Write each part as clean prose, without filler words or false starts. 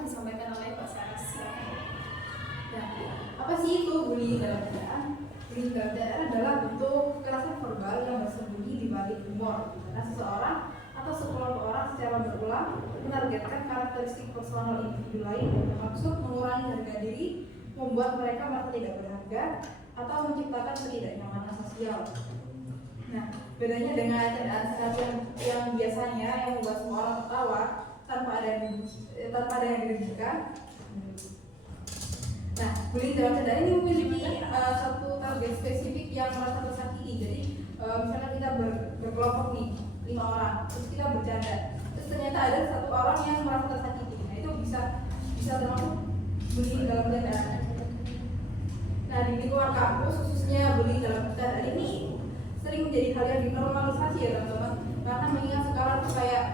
akan disampaikan oleh Pak Saras. Nah, apa sih itu bullying dalam kendaraan? Bullying dalam kendaraan adalah bentuk kekerasan verbal yang bersembunyi di balik humor, di mana seseorang atau sekelompok orang secara berulang menargetkan karakteristik personal individu lain yang bermaksud mengurangi harga diri, membuat mereka merasa tidak berharga, atau menciptakan ketidaknyamanan sosial. Nah, bedanya dengan candaan yang biasanya yang membuat semua orang tertawa tanpa ada yang dirugikan. Nah, bullying dalam candaan ini memiliki satu target spesifik yang merasa tersakiti. Jadi, misalnya kita berkelompok nih, 5 orang, terus kita bercanda, terus ternyata ada satu orang yang merasa tersakiti. Nah, itu bisa termasuk bullying dalam candaan. Nah, di lingkungan kampus khususnya bullying dalam candaan ini sering menjadi hal yang dinormalisasi ya teman-teman, karena mengingat sekarang tuh kayak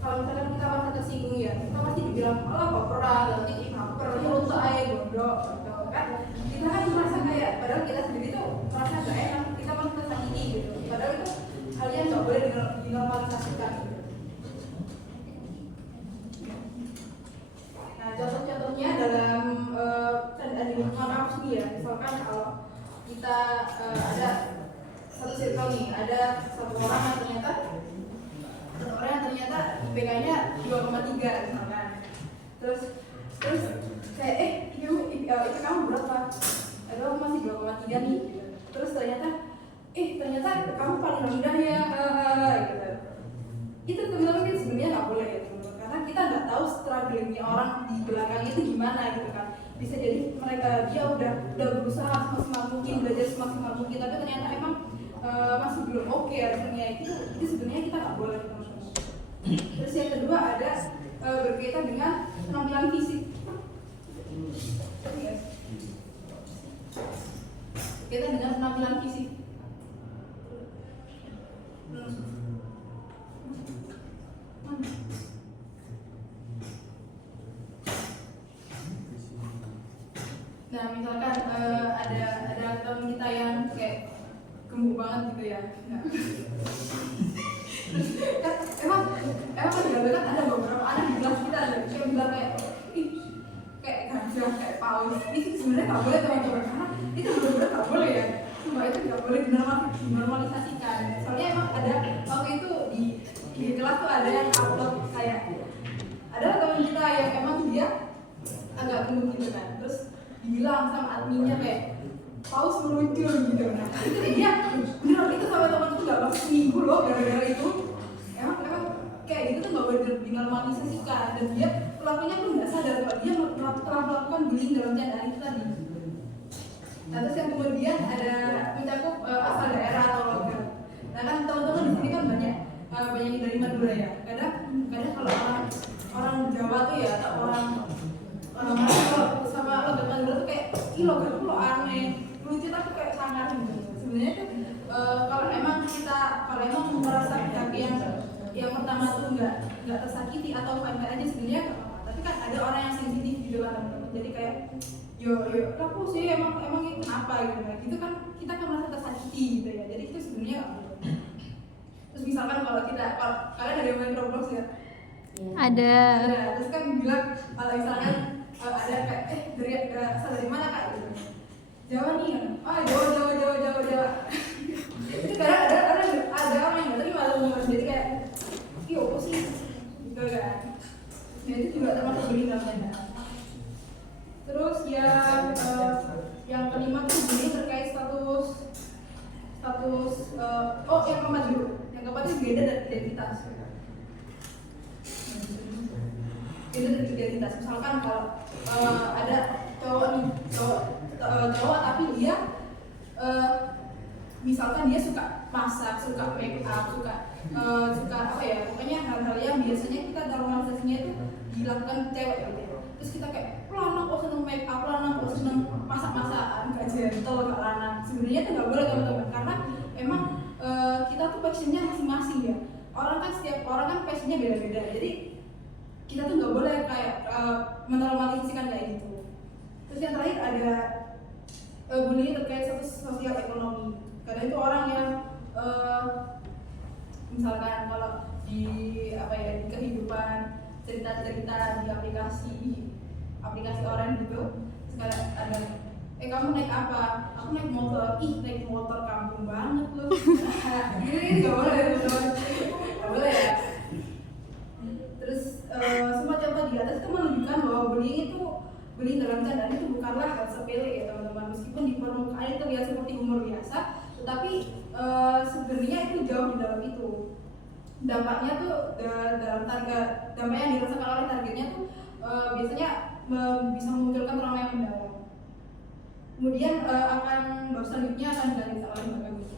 kalau misalkan kita merasa tersinggung ya, kita pasti dibilang Allah baperan, nanti baper, nyuruh aja gondok, gitu kan. Kita kan merasa kayak, padahal kita sendiri tuh merasa gak enak, kita merasa tersakiti gitu. Padahal itu hal yang gak boleh dinormalisasikan gitu. Nah, contoh-contohnya dalam candaan di lingkungan kampus nih ya, misalkan kalau kita ada satu circle nih, ada satu orang yang ternyata IPK-nya 2,3 misalkan. Terus kayak IPK kamu berapa? Aduh, aku masih 2,3 nih. Terus ternyata kamu paling rendah ya, gitu. Itu teman-teman kan sebenarnya nggak boleh ya teman-teman, karena kita nggak tahu struggle-nya orang di belakang itu gimana gitu kan. Bisa jadi dia udah berusaha semaksimal mungkin, belajar semaksimal mungkin, tapi ternyata emang masih belum oke hasilnya. Itu sebenarnya kita nggak boleh. Terus yang kedua ada berkaitan dengan penampilan fisik. Berkaitan dengan penampilan fisik. Nah, misalkan ada teman kita yang kayak gemuk banget gitu ya. Nah. emang kan ada beberapa anak di kelas kita yang bilang kayak gajah, kayak paus. Itu sebenarnya nggak boleh teman-teman, karena itu benar-benar nggak boleh ya. Cuma itu nggak boleh dinormalisasikan. Soalnya emang ada waktu itu di kelas tuh ada yang upload kayak ada teman kita yang emang dia agak gemuk gitu kan. Terus dibilang sama adminnya kayak paus meluncur gitu. Nah, itu dia bener itu sama teman tuh nggak masuk seminggu loh gara-gara itu. Emang kayak gitu tuh nggak boleh dinormalisasikan, dan dia pelakunya tuh nggak sadar kalau dia telah melakukan bullying dalam candaan itu tadi. Nah, terus yang kemudian ada mencakup asal daerah atau logat. Nah kan teman-teman di sini kan banyak dari Madura ya. Kadang kalau orang Jawa tuh ya, atau orang kalau sama logat Madura tuh kayak logat tuh lo aneh, lucu tapi kayak sangar gitu. Sebenarnya tuh kalau emang merasa pihak yang pertama tuh nggak tersakiti atau fine aja sebenarnya nggak apa-apa. Tapi kan ada orang yang sensitif gitu kan teman-teman. Jadi kayak yo aku sih emang itu kenapa gitu. Nah, gitu kan kita kan merasa tersakiti gitu ya. Jadi itu sebenarnya nggak boleh. Terus misalkan kalau kalian ada yang main Roblox ya? Ada. Terus kan bilang kalau misalkan ada kayak asal dari mana kak gitu. Jawa nih kan? Jawa. Itu kadang ada orang yang nggak terima teman-teman, jadi kayak apa sih gitu kan. Nah, itu juga termasuk bullying dalam candaan. Terus yang kelima tuh bullying terkait status yang keempat dulu. Yang keempat itu gender dan identitas. Gender dan identitas. Misalkan kalau ada cowok tapi dia misalkan dia suka masak, suka make up, suka apa ya, pokoknya hal-hal yang biasanya kita normalisasinya itu dilakukan cewek gitu ya. Terus kita kayak lanang kok seneng make up, lanang kok seneng masak-masakan, gak gentle, gak lanang. Sebenarnya itu nggak boleh teman-teman, karena emang kita tuh passionnya masing-masing ya. Setiap orang kan passionnya beda-beda, jadi kita tuh nggak boleh kayak menormalisasikan kayak gitu. Terus yang terakhir ada bullying terkait status sosial ekonomi. Kadang itu orang yang misalkan kalau di kehidupan cerita-cerita di aplikasi orang gitu. Terus kayak ada kamu naik apa? Aku naik motor. Ih, naik motor kampung banget loh. Ini nggak boleh, nggak boleh ya. Terus semua contoh di atas itu menunjukkan bahwa bullying dalam candaan itu bukanlah hal sepele ya teman-teman. Meskipun di permukaan itu terlihat seperti humor biasa, tetapi sebenarnya itu jauh di dalam itu. Dampaknya tuh dalam dampak yang dirasakan oleh targetnya tuh biasanya bisa memunculkan trauma yang mendalam. Kemudian bab selanjutnya akan dilanjutkan oleh Mbak Agus.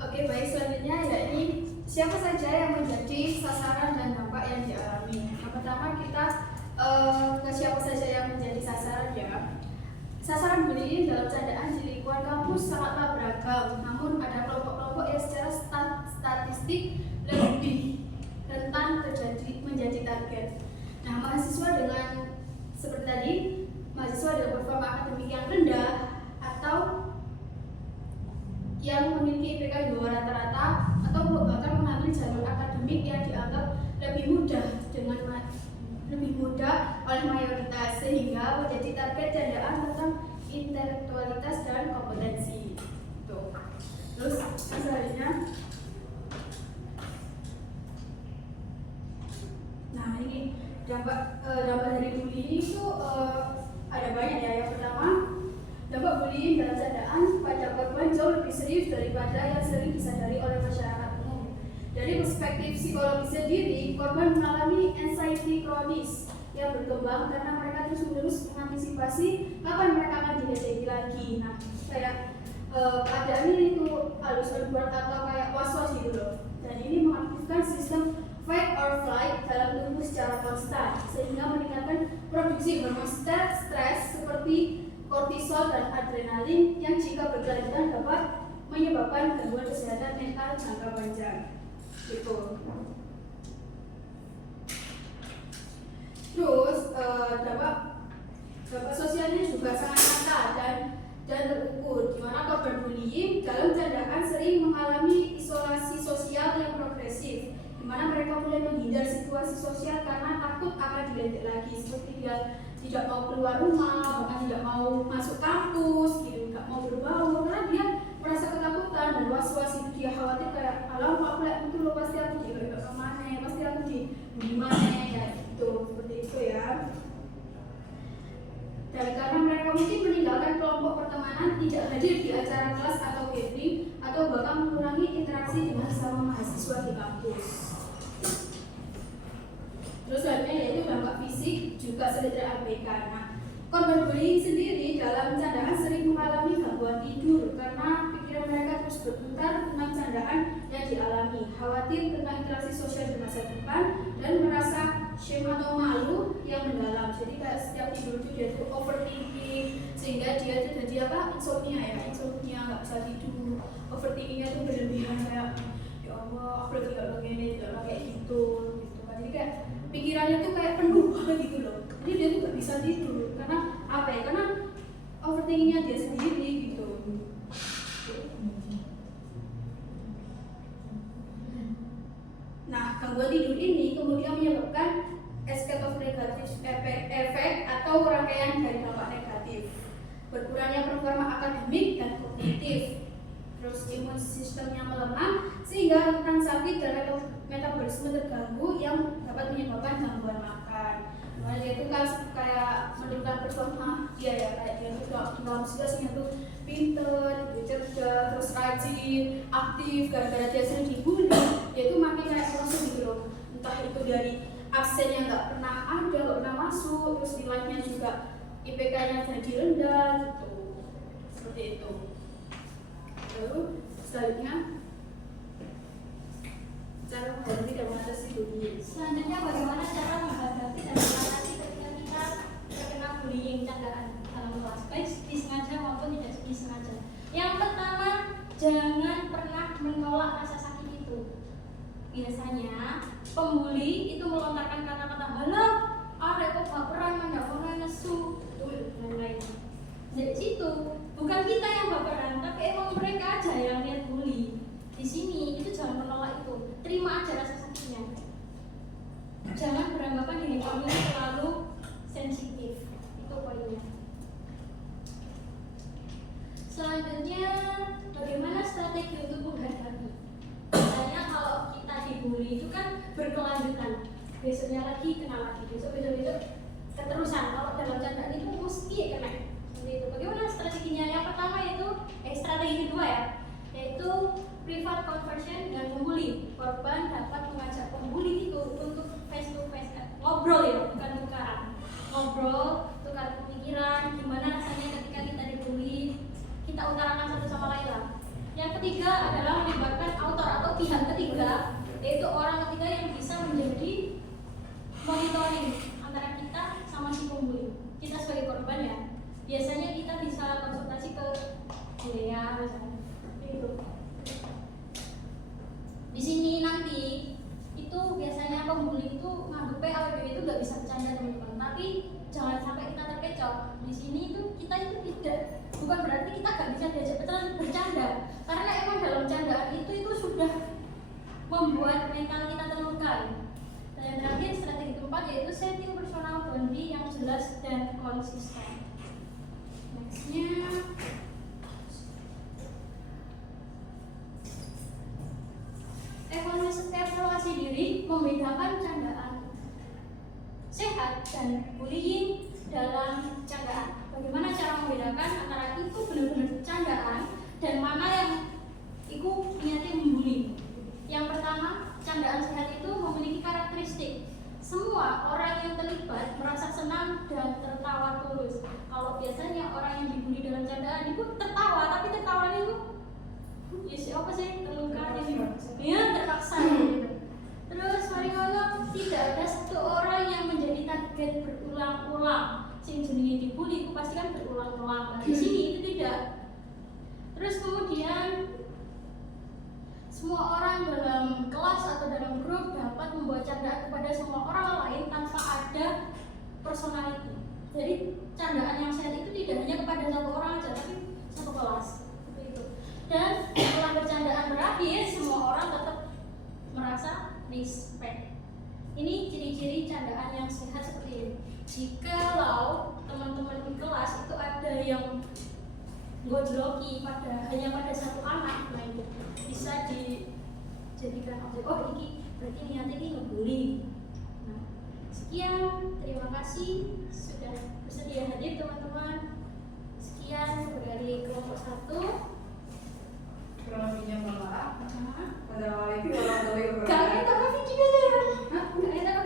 Oke, baik, selanjutnya yakni siapa saja yang menjadi sasaran dan dampak yang dialami. Yang pertama kita ke siapa saja yang menjadi sasaran ya. Sasaran bullying dalam candaan di lingkungan kampus sangatlah beragam, namun ada kelompok-kelompok yang secara statistik lebih rentan menjadi target. Nah, mahasiswa dengan seperti tadi, mahasiswa dengan performa akademik yang rendah atau yang memiliki IPK di bawah rata-rata atau bahkan mengambil jalur akademik yang dianggap lebih mudah oleh mayoritas sehingga menjadi target candaan tentang intelektualitas dan kompetensi. Tuh. Terus selanjutnya, nah ini dampak dari bullying itu ada banyak ya. Yang pertama, dampak bullying dalam candaan pada korban jauh lebih serius daripada yang sering disadari oleh masyarakat umum. Dari perspektif psikologi sendiri, korban mengalami anxiety kronis yang berkembang karena mereka terus-menerus mengantisipasi kapan mereka akan diledeki lagi. Nah, kayak keadaan ini tuh halus berbuat atau kayak was-was gitu loh. Dan ini mengaktifkan sistem fight or flight dalam tubuh secara konstan sehingga meningkatkan produksi hormon stres seperti kortisol dan adrenalin yang jika berkelanjutan dapat menyebabkan gangguan kesehatan mental jangka panjang. Gitu. Terus dampak sosialnya juga sangat nyata dan terukur, di mana korban bullying dalam candaan sering mengalami isolasi sosial yang progresif, di mana mereka mulai menghindar situasi sosial karena takut akan diledek lagi, seperti dia tidak mau keluar rumah, bahkan tidak mau masuk kampus, gitu, nggak mau berbaur karena dia merasa ketakutan dan was-was. Itu dia khawatir kayak alam aku lihat itu loh, pasti aku diledek kemana, pasti aku di mana ya, gitu, seperti itu ya. Dan karena mereka mungkin meninggalkan kelompok pertemanan, tidak hadir di acara kelas atau gathering, atau bahkan mengurangi interaksi dengan sesama mahasiswa di kampus. Terus selanjutnya yaitu dampak fisik juga sudah terabaikan. Nah, korban bullying sendiri dalam candaan sering mengalami gangguan tidur karena pikiran mereka terus berputar tentang candaan yang dialami, khawatir tentang interaksi sosial di masa depan, dan merasa shame atau malu yang mendalam. Jadi kayak setiap tidur itu dia tuh overthinking sehingga dia tuh jadi apa? Insomnia, nggak bisa tidur. Overthinkingnya tuh berlebihan kayak ya Allah, aku lagi nggak begini, tidak kayak gitu kan. Jadi kayak pikirannya tuh kayak penuh apa gitu loh. Jadi dia tuh nggak bisa tidur karena apa ya? Karena overthinkingnya dia sendiri gitu. Nah, gangguan tidur ini kemudian menyebabkan escape of negative effect atau rangkaian dari dampak negatif, berkurangnya performa akademik dan kognitif, terus imun sistemnya melemah sehingga rentan sakit dan metabolisme terganggu yang dapat menyebabkan gangguan makan. Nah, dia itu kan kayak menurunkan performa dia ya, kayak dia tuh dalam situasinya tuh pinter, cerdas, terus rajin, aktif. Gara-gara dia sering dibully, dia tuh makin kayak merosot gitu loh. Entah itu dari absen yang nggak pernah ada, nggak pernah masuk, terus nilainya juga IPK-nya jadi rendah gitu, seperti itu. Lalu selanjutnya cara menghadapi dan mengatasi bullying. Selanjutnya bagaimana cara menghadapi dan mengatasi ketika kita terkena bullying candaan dalam kelas, baik disengaja maupun tidak disengaja. Yang pertama, jangan pernah menolak rasa sakit itu. Biasanya pembuli itu melontarkan kata-kata halah, arek kok baperan nggak pernah nesu, dan lain-lain. Dari situ bukan kita yang baperan, tapi emang mereka aja yang lihat bully. Di sini itu jangan menolak itu, terima aja rasa sakitnya. Jangan beranggapan diri kamu selalu sensitif. Itu poinnya. Selanjutnya, bagaimana strategi untuk menghadapi? Misalnya kalau kita dibully itu kan berkelanjutan. Besoknya lagi kena lagi, besok keterusan. Kalau dalam candaan itu mesti kena. Seperti itu. Bagaimana strateginya? Yang pertama yaitu strategi kedua ya, yaitu private conversion dengan pembuli. Korban dapat mengajak pembuli itu untuk face to face, ngobrol ya, bukan tukaran. Ngobrol, tukar pemikiran, gimana rasanya ketika kita dibully, kita utarakan satu sama lain lah. Yang ketiga adalah melibatkan autor atau pihak ketiga, yaitu orang ketiga yang bisa menjadi monitoring antara kita sama si pembuli. Kita sebagai korban ya, biasanya kita bisa konsultasi ke ya misalnya itu. Di sini nanti itu biasanya pembuli itu nganggepnya AWB itu nggak bisa bercanda teman-teman, tapi jangan sampai kita terkecoh. Di sini itu kita itu tidak, bukan berarti kita nggak bisa diajak bercanda, karena emang dalam candaan itu sudah membuat mental kita terluka. Dan yang terakhir strategi keempat yaitu setting personal boundary yang jelas dan konsisten. Nextnya evaluasi diri, membedakan candaan sehat dan bullying dalam candaan. Bagaimana cara membedakan antara itu benar-benar candaan dan mana yang itu niatnya membuli. Yang pertama, candaan sehat itu memiliki karakteristik semua orang yang terlibat merasa senang dan tertawa tulus. Kalau biasanya orang yang dibully dalam candaan itu tertawa, tapi tertawanya itu ya siapa sih, terluka ya terpaksa gitu. Terus mari ngomong, tidak ada satu orang yang menjadi target berulang-ulang. Sing jenenge dibully itu pasti kan berulang-ulang. Nah, di sini itu tidak. Terus kemudian semua orang dalam kelas atau dalam grup dapat membuat candaan kepada semua orang lain tanpa ada personality. Jadi candaan yang sehat itu tidak hanya kepada satu orang saja, tapi satu kelas. Seperti itu. Dan setelah bercandaan berakhir, semua orang tetap merasa respect. Ini ciri-ciri candaan yang sehat seperti ini. Jikalau teman-teman di kelas itu ada yang gojloki hanya pada satu anak, nah itu bisa dijadikan objek. Oh ini berarti niatnya ini ngebully. Nah, sekian, terima kasih sudah bersedia hadir teman-teman. Sekian dari kelompok 1. Kurang lebihnya mohon maaf. Wassalamualaikum warahmatullahi wabarakatuh. Kalian tak video ya? Kalian tak